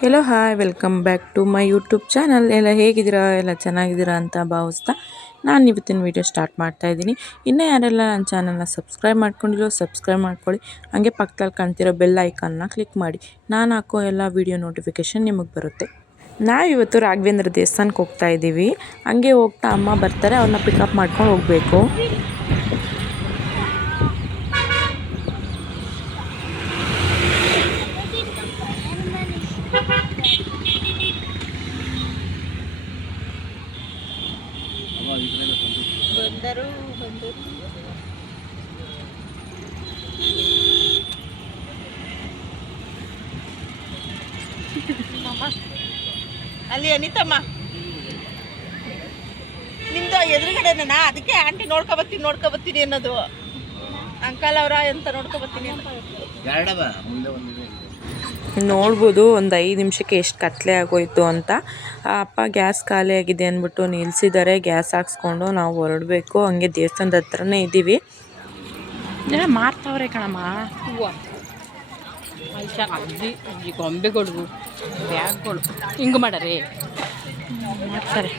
Hello hi welcome back to my YouTube channel. ಎಲ್ಲ ಹೇಗಿದ್ದೀರಾ? ಎಲ್ಲ ಚೆನ್ನಾಗಿದ್ದೀರಾ ಅಂತ ಭಾವಿಸ್ತಾ ನಾನು ಇವತ್ತಿನ ವೀಡಿಯೋ ಸ್ಟಾರ್ಟ್ ಮಾಡ್ತಾ ಇದ್ದೀನಿ. ಇನ್ನೂ ಯಾರೆಲ್ಲ ನನ್ನ ಚಾನಲ್ನ ಸಬ್ಸ್ಕ್ರೈಬ್ ಮಾಡ್ಕೊಂಡಿರೋ ಸಬ್ಸ್ಕ್ರೈಬ್ ಮಾಡ್ಕೊಳ್ಳಿ. ಹಾಗೆ ಪಕ್ಕದಲ್ಲಿ ಕಾಣ್ತಿರೋ ಬೆಲ್ ಐಕಾನ್ನ ಕ್ಲಿಕ್ ಮಾಡಿ. ನಾನು ಹಾಕೋ ಎಲ್ಲ ವೀಡಿಯೋ ನೋಟಿಫಿಕೇಷನ್ ನಿಮಗೆ ಬರುತ್ತೆ. ನಾವಿವತ್ತು ರಾಘವೇಂದ್ರ ದೇವಸ್ಥಾನಕ್ಕೆ ಹೋಗ್ತಾ ಇದ್ದೀವಿ. ಹಂಗೆ ಹೋಗ್ತಾ ಅಮ್ಮ ಬರ್ತಾರೆ, ಅವ್ರನ್ನ ಪಿಕಪ್ ಮಾಡ್ಕೊಂಡು ಹೋಗಬೇಕು. ಅಲ್ಲಿ ಅನಿತಮ್ಮ ನಿಮ್ದು ಎದುರುಗಡೆನಾ? ಅದಕ್ಕೆ ಆಂಟಿ ನೋಡ್ಕೊಬತ್ತೀನಿ ಅನ್ನೋದು. ಅಂಕಲ್ ಅವರ ಎಂತ ನೋಡ್ಕೊಬತ್ತೀನಿ ನೋಡ್ಬೋದು ಒಂದು 5 ನಿಮಿಷಕ್ಕೆ ಎಷ್ಟು ಕತ್ಲೆ ಆಗೋಯ್ತು ಅಂತ. ಅಪ್ಪ ಗ್ಯಾಸ್ ಖಾಲಿ ಆಗಿದೆ ಅಂದ್ಬಿಟ್ಟು ನಿಲ್ಲಿಸಿದ್ದಾರೆ. ಗ್ಯಾಸ್ ಹಾಕ್ಸ್ಕೊಂಡು ನಾವು ಹೊರಡಬೇಕು. ಹಂಗೆ ದೇವಸ್ಥಾನದ ಹತ್ರನೇ ಇದ್ದೀವಿ. ಮಾರ್ತಾವ್ರೆ ಕಣಮ್ಮ ಹೂವು ಅಜ್ಜಿ ಗೊಂಬೆಗಳು ಬ್ಯಾಗ್ಗಳು ಹಿಂಗೆ ಮಾಡಾರೆ ಮಾಡ್ತಾರೆ.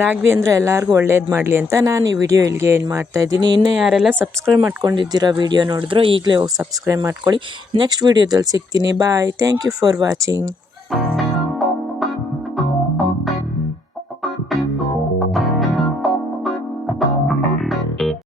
ರಾಘವೇಂದ್ರ ಎಲ್ಲರಿಗೂ ಒಳ್ಳೇದು ಮಾಡಲಿ ಅಂತ ನಾನು ಈ ವಿಡಿಯೋ ಇಲ್ಲಿಗೆ ಏನು ಮಾಡ್ತಾ ಇದ್ದೀನಿ. ಇನ್ನು ಯಾರೆಲ್ಲ ಸಬ್ಸ್ಕ್ರೈಬ್ ಮಾಡ್ಕೊಂಡಿದ್ದೀರಾ ವಿಡಿಯೋ ನೋಡಿದ್ರು ಈಗಲೇ ಹೋಗಿ ಸಬ್ಸ್ಕ್ರೈಬ್ ಮಾಡ್ಕೊಳ್ಳಿ. ನೆಕ್ಸ್ಟ್ ವಿಡಿಯೋದಲ್ಲಿ ಸಿಗ್ತೀನಿ. Bye. Thank you for watching.